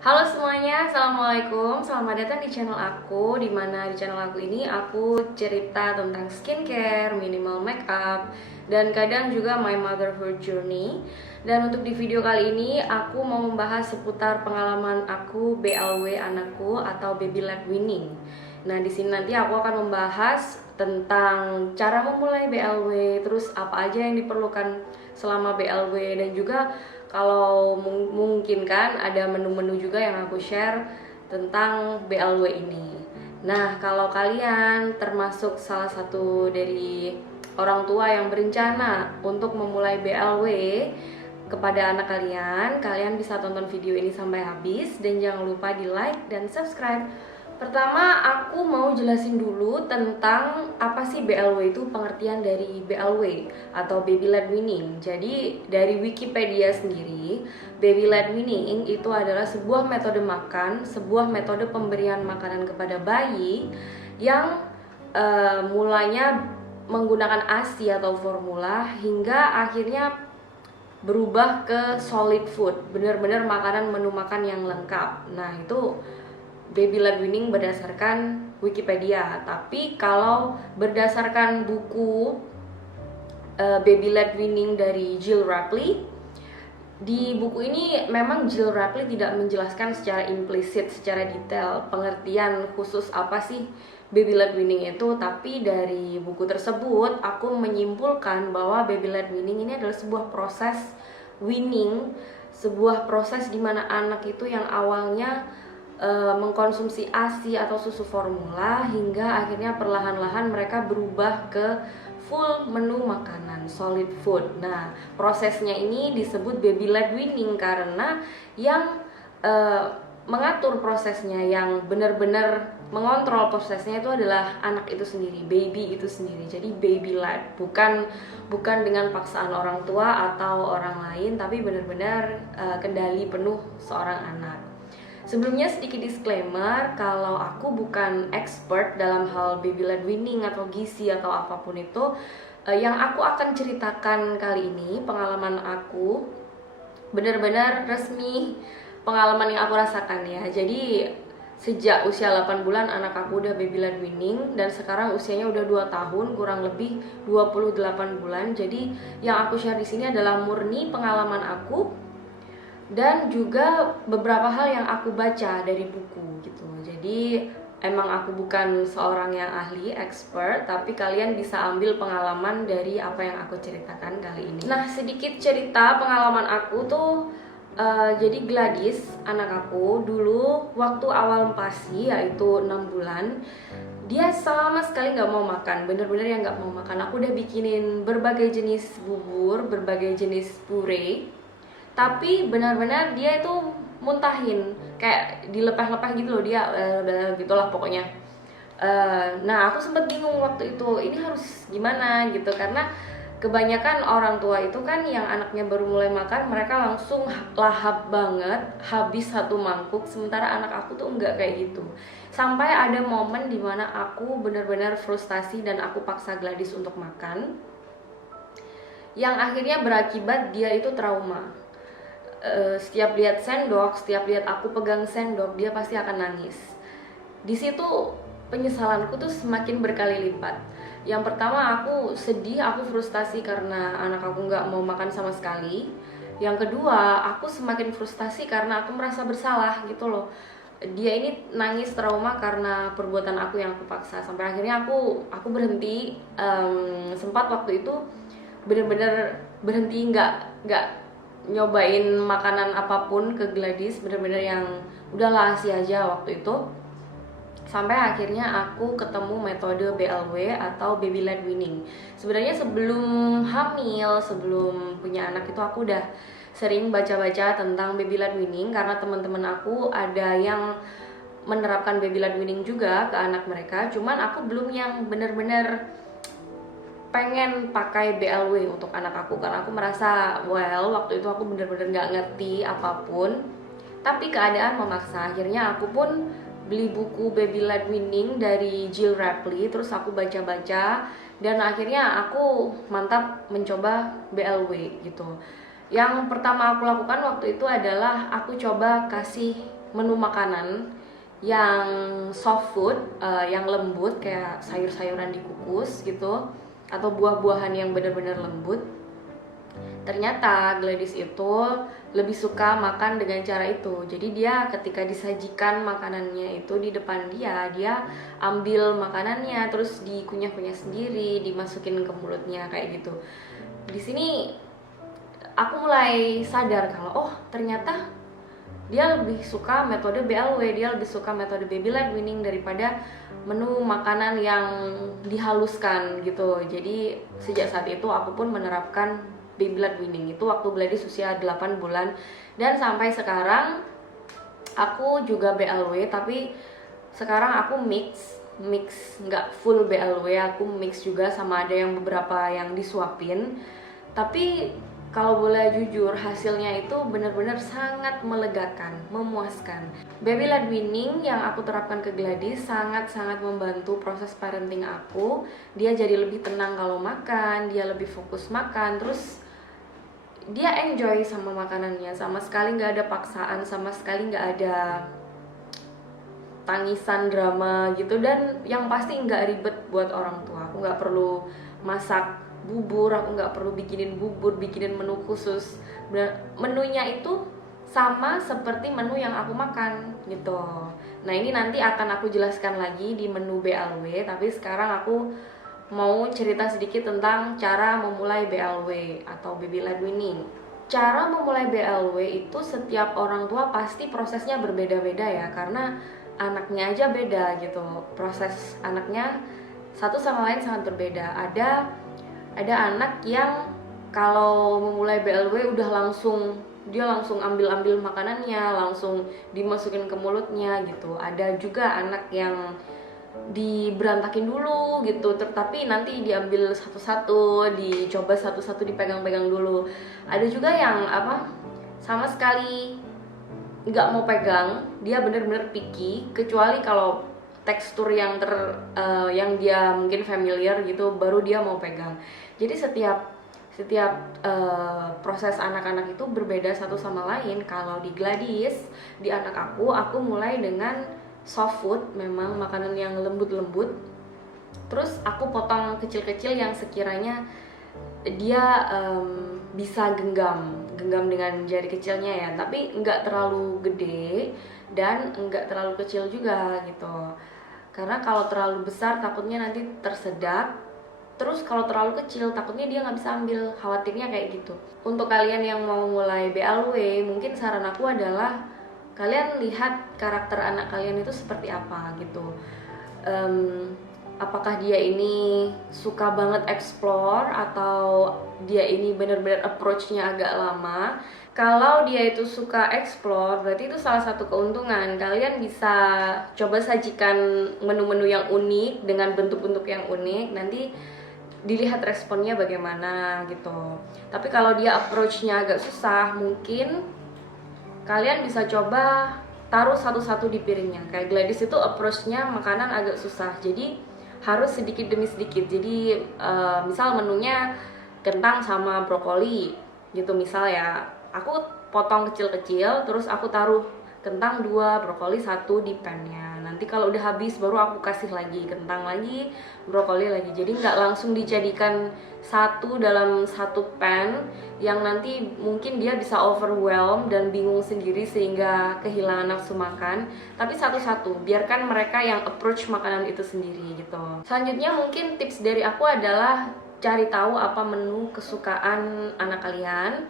Halo semuanya, Assalamualaikum. Selamat datang di channel aku. Dimana di channel aku ini aku cerita tentang skincare, minimal makeup, dan kadang juga my motherhood journey. Dan untuk di video kali ini aku mau membahas seputar pengalaman aku BLW anakku atau baby led weaning. Nah, di sini nanti aku akan membahas tentang cara memulai BLW, terus apa aja yang diperlukan selama BLW, dan juga kalau mungkin kan ada menu-menu juga yang aku share tentang BLW ini. Nah, kalau kalian termasuk salah satu dari orang tua yang berencana untuk memulai BLW kepada anak kalian, kalian bisa tonton video ini sampai habis dan jangan lupa di like dan subscribe. Pertama, aku mau jelasin dulu tentang apa sih BLW itu, pengertian dari BLW atau baby led weaning. Jadi, dari Wikipedia sendiri, baby led weaning itu adalah sebuah metode makan, sebuah metode pemberian makanan kepada bayi yang mulanya menggunakan ASI atau formula hingga akhirnya berubah ke solid food, benar-benar makanan, menu makan yang lengkap. Nah, itu baby led weaning berdasarkan Wikipedia. Tapi kalau berdasarkan buku Baby Led Weaning dari Jill Rapley, di buku ini memang Jill Rapley tidak menjelaskan secara implisit, secara detail pengertian khusus apa sih baby led weaning itu, tapi dari buku tersebut aku menyimpulkan bahwa baby led weaning ini adalah sebuah proses weaning, sebuah proses di mana anak itu yang awalnya mengkonsumsi ASI atau susu formula hingga akhirnya perlahan-lahan mereka berubah ke full menu makanan, solid food. Nah, prosesnya ini disebut baby led weaning karena yang mengatur prosesnya, yang benar-benar mengontrol prosesnya itu adalah anak itu sendiri, baby itu sendiri. Jadi baby led, bukan dengan paksaan orang tua atau orang lain, tapi benar-benar kendali penuh seorang anak. Sebelumnya sedikit disclaimer, kalau aku bukan expert dalam hal baby led weaning atau gizi atau apapun itu. Yang aku akan ceritakan kali ini pengalaman aku, benar-benar resmi pengalaman yang aku rasakan ya. Jadi sejak usia 8 bulan anak aku udah baby led weaning, dan sekarang usianya udah 2 tahun, kurang lebih 28 bulan. Jadi yang aku share di sini adalah murni pengalaman aku dan juga beberapa hal yang aku baca dari buku gitu. Jadi emang aku bukan seorang yang ahli, expert, tapi kalian bisa ambil pengalaman dari apa yang aku ceritakan kali ini. Nah, sedikit cerita pengalaman aku tuh, jadi Gladys, anak aku dulu waktu awal MPASI, yaitu 6 bulan, dia sama sekali nggak mau makan, bener-bener yang nggak mau makan. Aku udah bikinin berbagai jenis bubur, berbagai jenis puree, tapi benar-benar dia itu muntahin, kayak dilepeh-lepeh gitu loh dia, gitulah pokoknya. Nah, aku sempet bingung waktu itu ini harus gimana gitu, karena kebanyakan orang tua itu kan yang anaknya baru mulai makan mereka langsung lahap banget, habis satu mangkuk, sementara anak aku tuh enggak kayak gitu. Sampai ada momen dimana aku benar-benar frustasi dan aku paksa Gladys untuk makan, yang akhirnya berakibat dia itu trauma. Setiap lihat sendok, setiap lihat aku pegang sendok, dia pasti akan nangis. Di situ penyesalanku tuh semakin berkali lipat. Yang pertama, aku sedih, aku frustasi karena anak aku nggak mau makan sama sekali. Yang kedua, aku semakin frustasi karena aku merasa bersalah gitu loh. Dia ini nangis trauma karena perbuatan aku yang aku paksa. Sampai akhirnya aku berhenti. Sempat waktu itu bener-bener berhenti, nggak nyobain makanan apapun ke Gladys, bener-bener yang udahlah ASI aja waktu itu. Sampai akhirnya aku ketemu metode BLW atau baby led weaning. Sebenarnya sebelum hamil, sebelum punya anak itu aku udah sering baca-baca tentang baby led weaning karena teman-teman aku ada yang menerapkan baby led weaning juga ke anak mereka. Cuman aku belum yang bener-bener pengen pakai BLW untuk anak aku karena aku merasa waktu itu aku bener-bener nggak ngerti apapun, tapi keadaan memaksa. Akhirnya aku pun beli buku Baby Led Weaning dari Jill Rapley, terus aku baca-baca dan akhirnya aku mantap mencoba BLW gitu. Yang pertama aku lakukan waktu itu adalah aku coba kasih menu makanan yang soft food, yang lembut kayak sayur-sayuran dikukus gitu, atau buah-buahan yang benar-benar lembut. Ternyata Gladys itu lebih suka makan dengan cara itu. Jadi dia ketika disajikan makanannya itu di depan dia ambil makanannya terus dikunyah-kunyah sendiri, dimasukin ke mulutnya kayak gitu. Di sini aku mulai sadar kalau ternyata dia lebih suka metode BLW, dia lebih suka metode baby led weaning daripada menu makanan yang dihaluskan gitu. Jadi sejak saat itu aku pun menerapkan baby led weaning itu waktu Gladys usia 8 bulan, dan sampai sekarang aku juga BLW, tapi sekarang aku mix nggak full BLW, aku mix juga sama ada yang beberapa yang disuapin. Tapi kalau boleh jujur, hasilnya itu benar-benar sangat melegakan, memuaskan. Baby led weaning yang aku terapkan ke Gladys sangat-sangat membantu proses parenting aku. Dia jadi lebih tenang kalau makan, dia lebih fokus makan, terus dia enjoy sama makanannya, sama sekali nggak ada paksaan, sama sekali nggak ada tangisan drama gitu, dan yang pasti nggak ribet buat orang tua. Aku nggak perlu masak bubur, aku nggak perlu bikinin bubur, bikinin menu khusus. Menunya itu sama seperti menu yang aku makan gitu. Nah ini nanti akan aku jelaskan lagi di menu BLW, tapi sekarang aku mau cerita sedikit tentang cara memulai BLW atau baby led weaning. Cara memulai BLW itu setiap orang tua pasti prosesnya berbeda-beda ya, karena anaknya aja beda gitu. Proses anaknya satu sama lain sangat berbeda. Ada anak yang kalau memulai BLW udah dia langsung ambil makanannya, langsung dimasukin ke mulutnya gitu. Ada juga anak yang diberantakin dulu gitu, tapi nanti diambil satu-satu, dicoba satu-satu, dipegang-pegang dulu. Ada juga yang sama sekali nggak mau pegang, dia bener-bener picky, kecuali kalau tekstur yang yang dia mungkin familiar gitu, baru dia mau pegang. Jadi setiap proses anak-anak itu berbeda satu sama lain. Kalau di Gladys, di anak aku mulai dengan soft food, memang makanan yang lembut-lembut. Terus aku potong kecil-kecil yang sekiranya dia bisa genggam dengan jari kecilnya ya, tapi nggak terlalu gede dan nggak terlalu kecil juga gitu. Karena kalau terlalu besar takutnya nanti tersedak, terus kalau terlalu kecil takutnya dia nggak bisa ambil, khawatirnya kayak gitu. Untuk kalian yang mau mulai BLW, mungkin saran aku adalah kalian lihat karakter anak kalian itu seperti apa gitu. Apakah dia ini suka banget explore atau dia ini benar-benar approach-nya agak lama. Kalau dia itu suka explore, berarti itu salah satu keuntungan. Kalian bisa coba sajikan menu-menu yang unik dengan bentuk-bentuk yang unik, nanti dilihat responnya bagaimana gitu. Tapi kalau dia approach-nya agak susah, mungkin kalian bisa coba taruh satu-satu di piringnya. Kayak Gladys itu approach-nya makanan agak susah, jadi harus sedikit demi sedikit. Jadi misal menunya kentang sama brokoli gitu misal ya, aku potong kecil-kecil, terus aku taruh kentang 2, brokoli 1 di pannya. Nanti kalau udah habis baru aku kasih lagi kentang lagi, brokoli lagi. Jadi nggak langsung dijadikan satu dalam satu pan, yang nanti mungkin dia bisa overwhelm dan bingung sendiri sehingga kehilangan nafsu makan. Tapi satu-satu, biarkan mereka yang approach makanan itu sendiri gitu. Selanjutnya mungkin tips dari aku adalah cari tahu apa menu kesukaan anak kalian.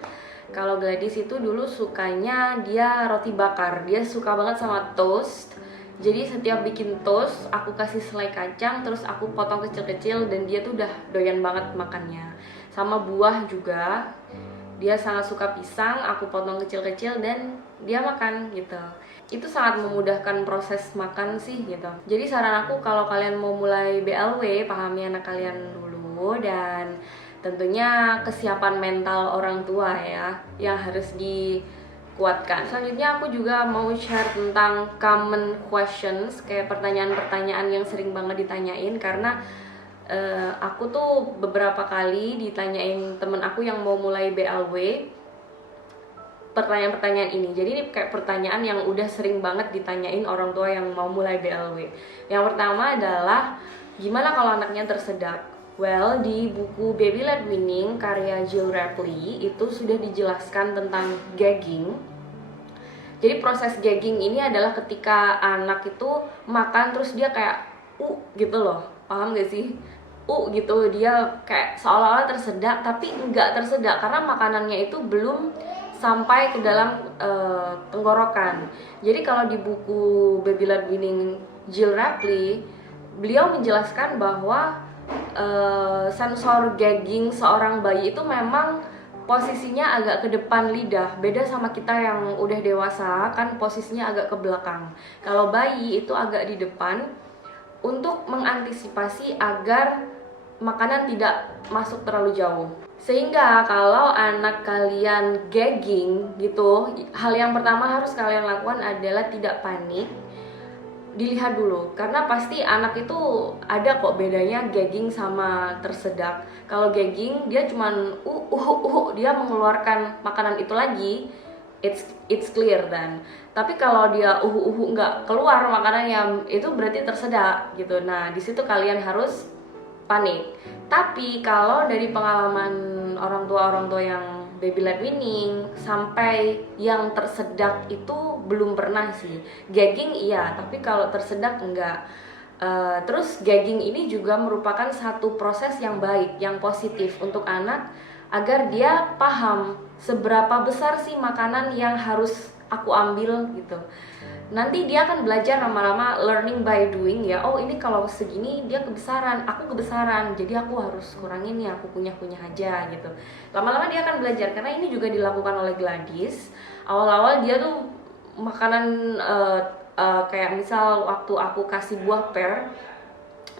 Kalau Gladys itu dulu sukanya dia roti bakar, dia suka banget sama toast. Jadi setiap bikin toast, aku kasih selai kacang, terus aku potong kecil-kecil, dan dia tuh udah doyan banget makannya. Sama buah juga, dia sangat suka pisang, aku potong kecil-kecil dan dia makan gitu. Itu sangat memudahkan proses makan sih gitu. Jadi saran aku kalau kalian mau mulai BLW, pahami anak kalian dulu, dan tentunya kesiapan mental orang tua ya yang harus dikuatkan. Selanjutnya aku juga mau share tentang common questions, kayak pertanyaan-pertanyaan yang sering banget ditanyain, karena aku tuh beberapa kali ditanyain temen aku yang mau mulai BLW, pertanyaan-pertanyaan ini. Jadi ini kayak pertanyaan yang udah sering banget ditanyain orang tua yang mau mulai BLW. Yang pertama adalah, gimana kalau anaknya tersedak? Well, di buku Baby Led Weaning karya Jill Rapley itu sudah dijelaskan tentang gagging. Jadi proses gagging ini adalah ketika anak itu makan terus dia kayak gitu loh, paham gak sih? Gitu, dia kayak seolah-olah tersedak tapi enggak tersedak karena makanannya itu belum sampai ke dalam tenggorokan. Jadi kalau di buku Baby Led Weaning Jill Rapley, beliau menjelaskan bahwa sensor gagging seorang bayi itu memang posisinya agak ke depan lidah, beda sama kita yang udah dewasa kan posisinya agak ke belakang. Kalau bayi itu agak di depan untuk mengantisipasi agar makanan tidak masuk terlalu jauh. Sehingga kalau anak kalian gagging gitu, hal yang pertama harus kalian lakukan adalah tidak panik. Dilihat dulu, karena pasti anak itu ada kok bedanya gagging sama tersedak. Kalau gagging dia cuman dia mengeluarkan makanan itu lagi, it's clear dan. Tapi kalau dia nggak keluar makanannya, itu berarti tersedak gitu. Nah di situ kalian harus panik. Tapi kalau dari pengalaman orang tua yang Baby Led Weaning sampai yang tersedak itu belum pernah sih. Gagging iya, tapi kalau tersedak enggak. Terus gagging ini juga merupakan satu proses yang baik, yang positif untuk anak agar dia paham seberapa besar sih makanan yang harus aku ambil gitu. Nanti dia akan belajar lama-lama, learning by doing ya. Oh ini kalau segini dia kebesaran, aku kebesaran, jadi aku harus kurangin ya, aku kunyah-kunyah aja gitu. Lama-lama dia akan belajar, karena ini juga dilakukan oleh Gladys. Awal-awal dia tuh makanan kayak misal waktu aku kasih buah pear,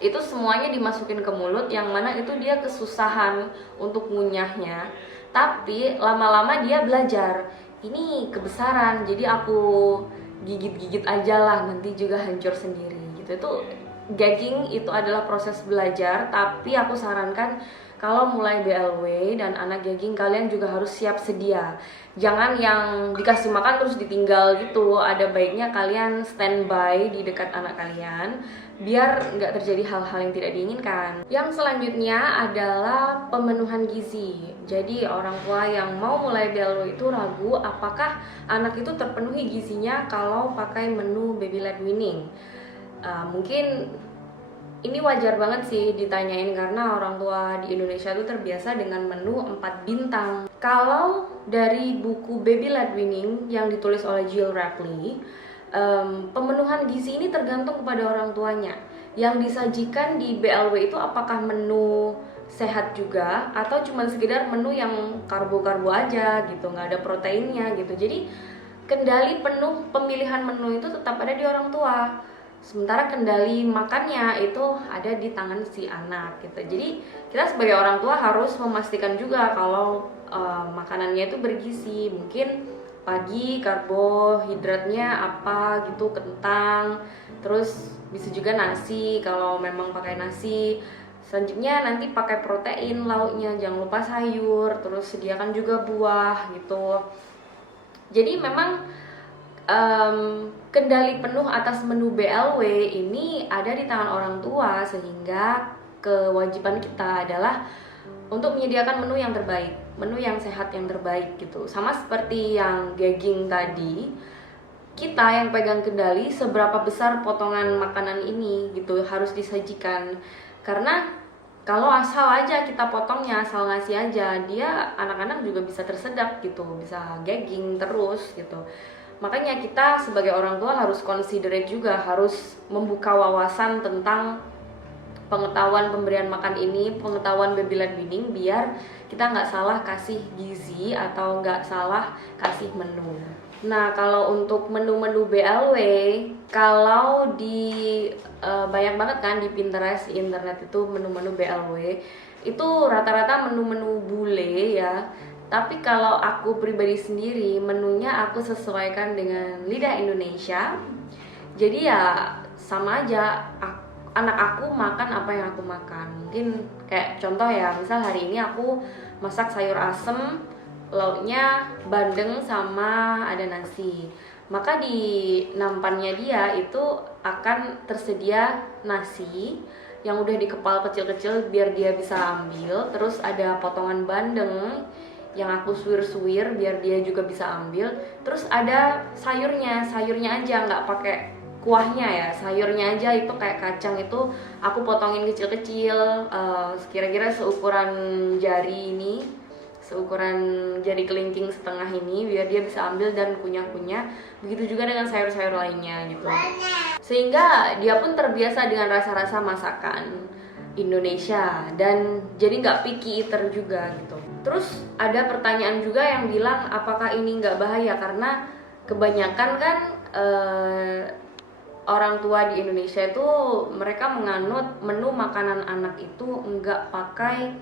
itu semuanya dimasukin ke mulut, yang mana itu dia kesusahan untuk ngunyahnya. Tapi lama-lama dia belajar, ini kebesaran, jadi aku gigit-gigit aja lah, nanti juga hancur sendiri gitu. Itu gagging itu adalah proses belajar, tapi aku sarankan kalau mulai BLW dan anak gagging, kalian juga harus siap sedia. Jangan yang dikasih makan terus ditinggal gitu. Ada baiknya kalian standby di dekat anak kalian biar nggak terjadi hal-hal yang tidak diinginkan. Yang selanjutnya adalah pemenuhan gizi. Jadi orang tua yang mau mulai BLW itu ragu apakah anak itu terpenuhi gizinya kalau pakai menu Baby Led Weaning. Mungkin ini wajar banget sih ditanyain karena orang tua di Indonesia tuh terbiasa dengan menu 4 bintang. Kalau dari buku Baby Led Weaning yang ditulis oleh Jill Rapley, pemenuhan gizi ini tergantung kepada orang tuanya. Yang disajikan di BLW itu apakah menu sehat juga atau cuma sekedar menu yang karbo-karbo aja gitu, nggak ada proteinnya gitu. Jadi kendali penuh pemilihan menu itu tetap ada di orang tua. Sementara kendali makannya itu ada di tangan si anak gitu. Jadi kita sebagai orang tua harus memastikan juga kalau makanannya itu bergizi. Mungkin pagi karbohidratnya apa gitu, kentang, terus bisa juga nasi kalau memang pakai nasi. Selanjutnya nanti pakai protein lauknya, jangan lupa sayur, terus sediakan juga buah gitu. Jadi memang kendali penuh atas menu BLW ini ada di tangan orang tua, sehingga kewajiban kita adalah untuk menyediakan menu yang terbaik, menu yang sehat yang terbaik gitu. Sama seperti yang gagging tadi, kita yang pegang kendali seberapa besar potongan makanan ini gitu harus disajikan. Karena kalau asal aja kita potongnya, asal ngasih aja, dia anak-anak juga bisa tersedak gitu, bisa gagging terus gitu. Makanya kita sebagai orang tua harus considerate juga, harus membuka wawasan tentang pengetahuan pemberian makan ini, pengetahuan Baby Led Weaning, biar kita nggak salah kasih gizi atau nggak salah kasih menu. Nah kalau untuk menu-menu BLW, kalau di banyak banget kan di Pinterest, di internet itu menu-menu BLW itu rata-rata menu-menu bule ya. Tapi kalau aku pribadi sendiri, menunya aku sesuaikan dengan lidah Indonesia. Jadi ya sama aja, anak aku makan apa yang aku makan. Mungkin kayak contoh ya, misal hari ini aku masak sayur asem, lauknya bandeng sama ada nasi. Maka di nampannya dia itu akan tersedia nasi yang udah dikepal kecil-kecil biar dia bisa ambil. Terus ada potongan bandeng yang aku suwir-suwir biar dia juga bisa ambil. Terus ada sayurnya aja, nggak pakai kuahnya ya, sayurnya aja. Itu kayak kacang itu aku potongin kecil-kecil, kira-kira seukuran jari ini, seukuran jari kelingking setengah ini, biar dia bisa ambil dan kunyah-kunyah. Begitu juga dengan sayur-sayur lainnya gitu, sehingga dia pun terbiasa dengan rasa-rasa masakan Indonesia dan jadi nggak picky eater juga gitu. Terus ada pertanyaan juga yang bilang apakah ini nggak bahaya, karena kebanyakan kan orang tua di Indonesia itu mereka menganut menu makanan anak itu nggak pakai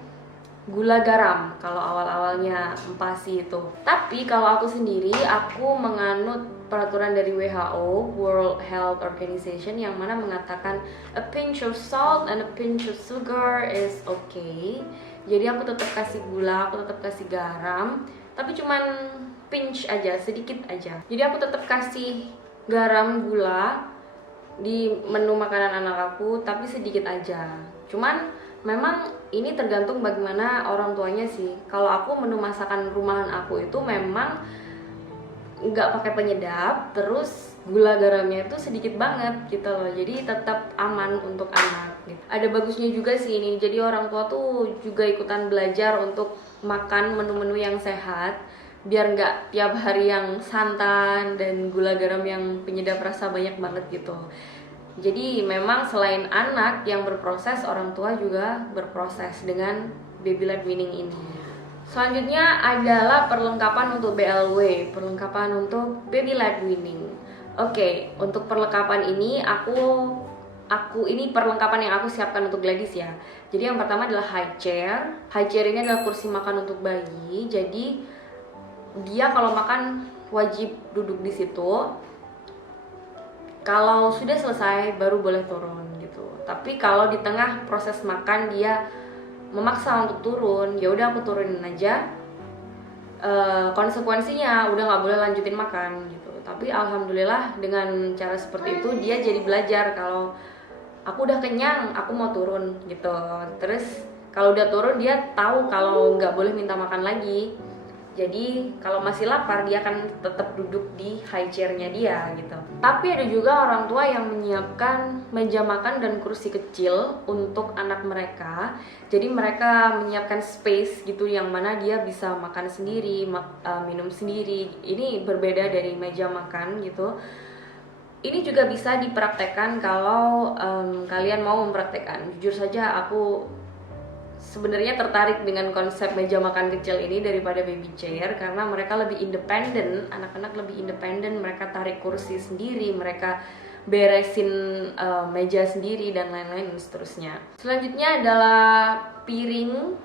gula garam kalau awal-awalnya empasi itu. Tapi kalau aku sendiri, aku menganut peraturan dari WHO, World Health Organization, yang mana mengatakan a pinch of salt and a pinch of sugar is okay. Jadi aku tetap kasih gula, aku tetap kasih garam, tapi cuman pinch aja, sedikit aja. Jadi aku tetap kasih garam, gula di menu makanan anak aku, tapi sedikit aja. Cuman memang ini tergantung bagaimana orang tuanya sih. Kalau aku menu masakan rumahan aku itu memang nggak pakai penyedap, terus gula garamnya itu sedikit banget gitu loh, jadi tetap aman untuk anak gitu. Ada bagusnya juga sih ini, jadi orang tua tuh juga ikutan belajar untuk makan menu-menu yang sehat, biar nggak tiap hari yang santan dan gula garam yang penyedap rasa banyak banget gitu. Jadi memang selain anak yang berproses, orang tua juga berproses dengan baby-led weaning ini. Selanjutnya adalah perlengkapan untuk BLW, perlengkapan untuk baby-led weaning. Oke, untuk perlengkapan ini aku ini perlengkapan yang aku siapkan untuk Gladys ya. Jadi yang pertama adalah high chair. High chair ini adalah kursi makan untuk bayi. Jadi dia kalau makan wajib duduk di situ. Kalau sudah selesai baru boleh turun gitu. Tapi kalau di tengah proses makan dia memaksa untuk turun, ya udah aku turunin aja. Konsekuensinya udah nggak boleh lanjutin makan gitu. Tapi alhamdulillah dengan cara seperti itu dia jadi belajar kalau aku udah kenyang, aku mau turun gitu. Terus kalau udah turun dia tahu kalau nggak boleh minta makan lagi. Jadi kalau masih lapar dia akan tetap duduk di high chair-nya dia gitu. Tapi ada juga orang tua yang menyiapkan meja makan dan kursi kecil untuk anak mereka. Jadi mereka menyiapkan space gitu yang mana dia bisa makan sendiri, minum sendiri. Ini berbeda dari meja makan gitu. Ini juga bisa dipraktekkan kalau kalian mau mempraktekkan. Jujur saja aku sebenarnya tertarik dengan konsep meja makan kecil ini daripada baby chair, karena mereka lebih independen, anak-anak lebih independen, mereka tarik kursi sendiri, mereka beresin meja sendiri dan lain-lain seterusnya. Selanjutnya adalah piring.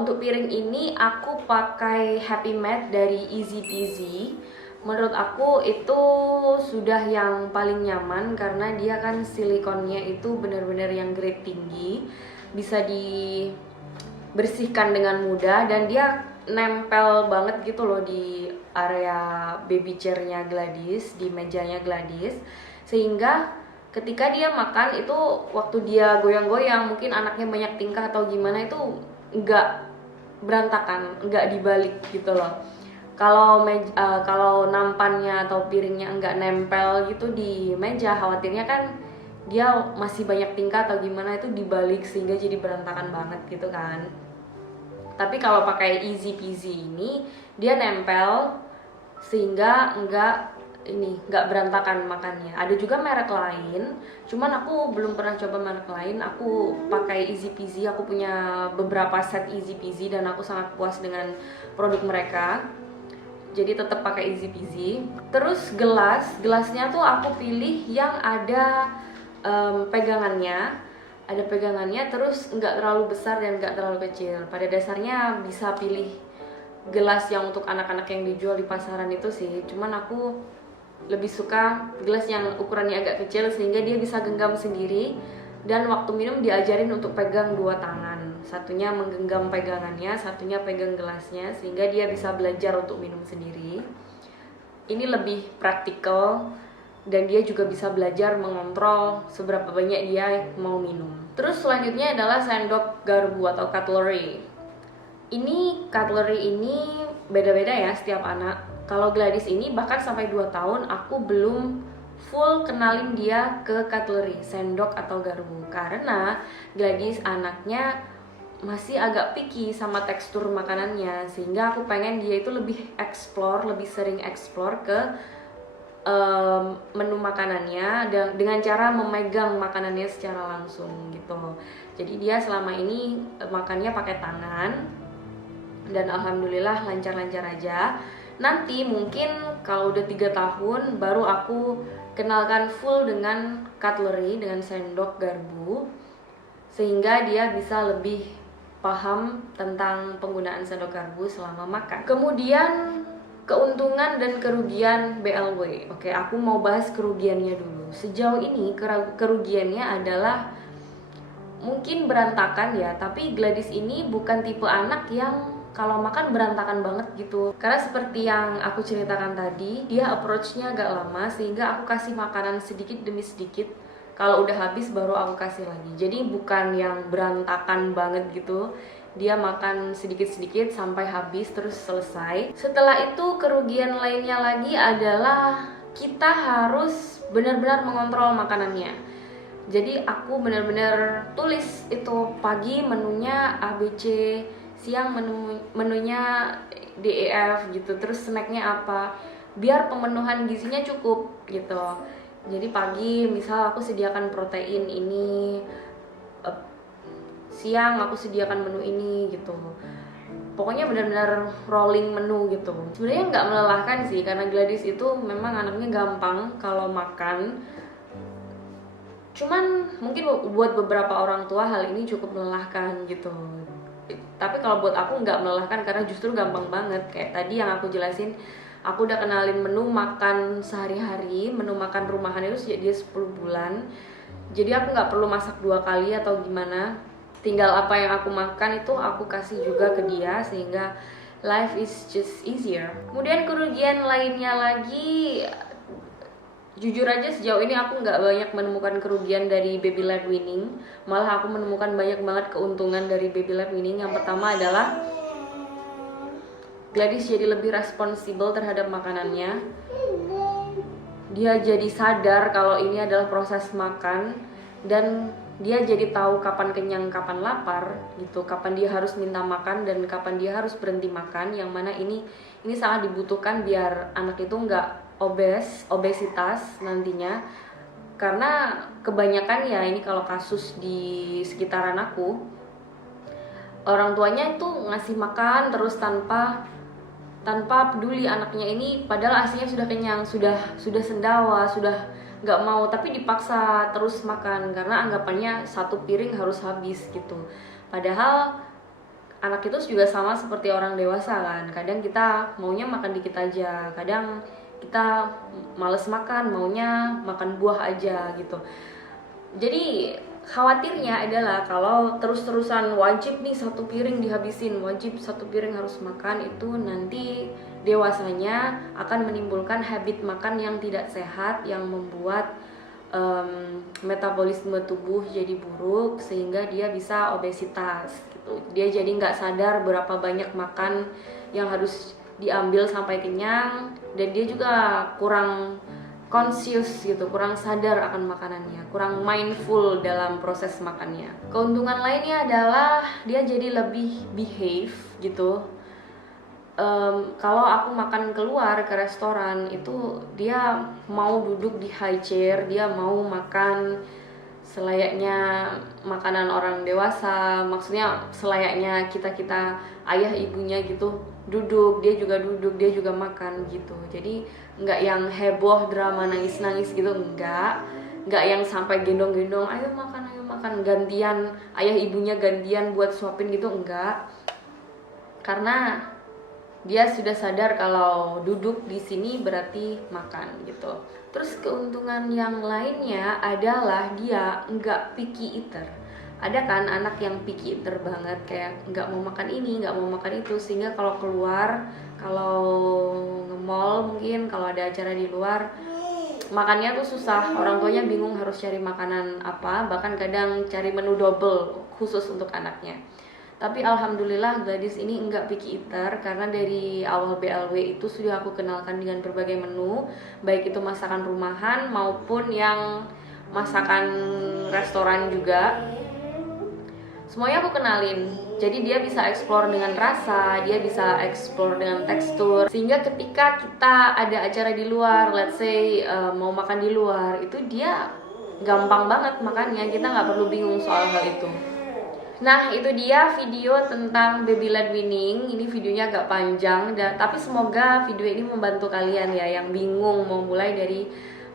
Untuk piring ini aku pakai Happy Mat dari Easy Peasy. Menurut aku itu sudah yang paling nyaman karena dia kan silikonnya itu benar-benar yang grade tinggi, bisa dibersihkan dengan mudah dan dia nempel banget gitu loh di area baby chair-nya Gladys, di mejanya Gladys, sehingga ketika dia makan itu waktu dia goyang-goyang, mungkin anaknya banyak tingkah atau gimana, itu nggak berantakan, nggak dibalik gitu loh. Kalau nampannya atau piringnya nggak nempel gitu di meja, khawatirnya kan dia masih banyak tingkah atau gimana, itu dibalik sehingga jadi berantakan banget gitu kan. Tapi kalau pakai Easy Peasy ini dia nempel sehingga nggak berantakan makannya. Ada juga merek lain, cuman aku belum pernah coba merek lain. Aku pakai Easy Peasy, aku punya beberapa set Easy Peasy dan aku sangat puas dengan produk mereka. Jadi tetap pakai Easy Peasy. Terus gelasnya tuh aku pilih yang ada pegangannya, terus nggak terlalu besar dan nggak terlalu kecil. Pada dasarnya bisa pilih gelas yang untuk anak-anak yang dijual di pasaran itu sih, cuman aku lebih suka gelas yang ukurannya agak kecil sehingga dia bisa genggam sendiri dan waktu minum diajarin untuk pegang dua tangan. Satunya menggenggam pegangannya, satunya pegang gelasnya, sehingga dia bisa belajar untuk minum sendiri. Ini lebih praktikal dan dia juga bisa belajar mengontrol seberapa banyak dia mau minum. Terus selanjutnya adalah sendok garpu atau cutlery. Cutlery ini beda-beda ya setiap anak. Kalau Gladys ini bahkan sampai 2 tahun aku belum full kenalin dia ke cutlery, sendok atau garpu, karena Gladys anaknya masih agak picky sama tekstur makanannya, sehingga aku pengen dia itu lebih sering explore ke menu makanannya dengan cara memegang makanannya secara langsung gitu. Jadi dia selama ini makannya pakai tangan dan alhamdulillah lancar-lancar aja. Nanti mungkin kalau udah 3 tahun baru aku kenalkan full dengan cutlery, dengan sendok garpu, sehingga dia bisa lebih paham tentang penggunaan sendok garpu selama makan. Kemudian keuntungan dan kerugian BLW. Oke, aku mau bahas kerugiannya dulu. Sejauh ini kerugiannya adalah mungkin berantakan ya, tapi Gladys ini bukan tipe anak yang kalau makan berantakan banget gitu. Karena seperti yang aku ceritakan tadi, dia approach-nya agak lama, sehingga aku kasih makanan sedikit demi sedikit. Kalau udah habis baru aku kasih lagi. Jadi bukan yang berantakan banget gitu. Dia makan sedikit-sedikit sampai habis terus selesai. Setelah itu kerugian lainnya lagi adalah kita harus benar-benar mengontrol makanannya. Jadi aku benar-benar tulis itu pagi menunya ABC, siang menunya DEF gitu, terus snacknya apa, biar pemenuhan gizinya cukup gitu. Jadi pagi misal aku sediakan protein ini, siang aku sediakan menu ini gitu. Pokoknya benar-benar rolling menu gitu. Sebenarnya nggak melelahkan sih, karena Gladys itu memang anaknya gampang kalau makan. Cuman mungkin buat beberapa orang tua hal ini cukup melelahkan gitu. Tapi kalau buat aku nggak melelahkan, karena justru gampang banget. Kayak tadi yang aku jelasin, aku udah kenalin menu makan sehari-hari, menu makan rumahan itu sejak dia 10 bulan. Jadi aku nggak perlu masak 2 kali atau gimana. Tinggal apa yang aku makan itu aku kasih juga ke dia, sehingga life is just easier. Kemudian kerugian lainnya lagi, jujur aja sejauh ini aku nggak banyak menemukan kerugian dari baby led weaning. Malah aku menemukan banyak banget keuntungan dari baby led weaning. Yang pertama adalah Gladys jadi lebih responsibel terhadap makanannya. Dia jadi sadar kalau ini adalah proses makan, dan dia jadi tahu kapan kenyang, kapan lapar gitu, kapan dia harus minta makan dan kapan dia harus berhenti makan. Yang mana ini sangat dibutuhkan biar anak itu nggak obesitas nantinya. Karena kebanyakan ya ini kalau kasus di sekitaran aku, orang tuanya itu ngasih makan terus tanpa peduli anaknya ini, padahal aslinya sudah kenyang, sudah sendawa, sudah nggak mau, tapi dipaksa terus makan karena anggapannya satu piring harus habis gitu. Padahal anak itu juga sama seperti orang dewasa kan, kadang kita maunya makan dikit aja, kadang kita males makan, maunya makan buah aja gitu. Jadi khawatirnya adalah kalau terus-terusan wajib nih satu piring dihabisin, wajib satu piring harus makan, itu nanti dewasanya akan menimbulkan habit makan yang tidak sehat, yang membuat metabolisme tubuh jadi buruk, sehingga dia bisa obesitas gitu. Dia jadi nggak sadar berapa banyak makan yang harus diambil sampai kenyang, dan dia juga kurang conscious gitu, kurang sadar akan makanannya, kurang mindful dalam proses makannya. Keuntungan lainnya adalah dia jadi lebih behave gitu. Kalau aku makan keluar ke restoran itu, dia mau duduk di high chair, dia mau makan selayaknya makanan orang dewasa, maksudnya selayaknya kita ayah ibunya gitu, duduk, dia juga duduk, dia juga makan gitu. Jadi nggak yang heboh drama nangis gitu, nggak yang sampai gendong-gendong ayo makan gantian, ayah ibunya gantian buat suapin gitu, enggak. Karena dia sudah sadar kalau duduk di sini berarti makan gitu. Terus keuntungan yang lainnya adalah dia nggak picky eater. ada kan anak yang picky eater banget, kayak nggak mau makan ini, nggak mau makan itu, sehingga kalau keluar, kalau nge-mall mungkin, kalau ada acara di luar, makannya tuh susah. Orang tuanya bingung harus cari makanan apa, bahkan kadang cari menu double khusus untuk anaknya. Tapi alhamdulillah gadis ini enggak picky eater, karena dari awal BLW itu sudah aku kenalkan dengan berbagai menu, baik itu masakan rumahan maupun yang masakan restoran juga. Semuanya aku kenalin, jadi dia bisa explore dengan rasa, dia bisa explore dengan tekstur, sehingga ketika kita ada acara di luar, let's say mau makan di luar, itu dia gampang banget makannya, kita nggak perlu bingung soal hal itu. Nah, itu dia video tentang baby led weaning. Ini videonya agak panjang, tapi semoga video ini membantu kalian ya yang bingung mau mulai dari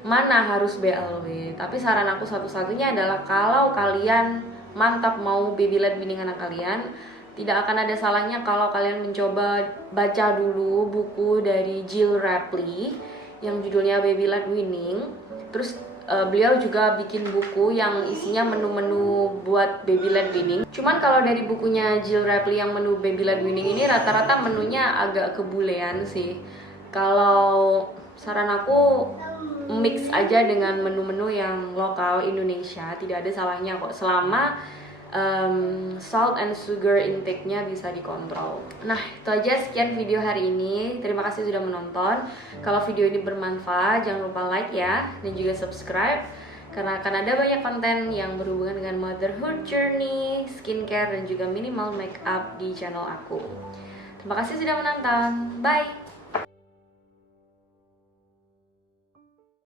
mana harus BLW. Tapi saran aku satu-satunya adalah kalau kalian mantap mau baby led weaning anak kalian, tidak akan ada salahnya kalau kalian mencoba baca dulu buku dari Jill Rapley yang judulnya Baby Led Weaning. Terus beliau juga bikin buku yang isinya menu-menu buat baby led weaning. Cuman kalau dari bukunya Jill Rapley yang menu baby led weaning ini rata-rata menunya agak kebulean sih. Kalau saran aku mix aja dengan menu-menu yang lokal Indonesia, tidak ada salahnya kok selama salt and sugar intake-nya bisa dikontrol. Nah, itu aja, sekian video hari ini. Terima kasih sudah menonton. Kalau video ini bermanfaat, jangan lupa like ya, dan juga subscribe, karena akan ada banyak konten yang berhubungan dengan motherhood journey, skincare, dan juga minimal makeup di channel aku. Terima kasih sudah menonton. Bye!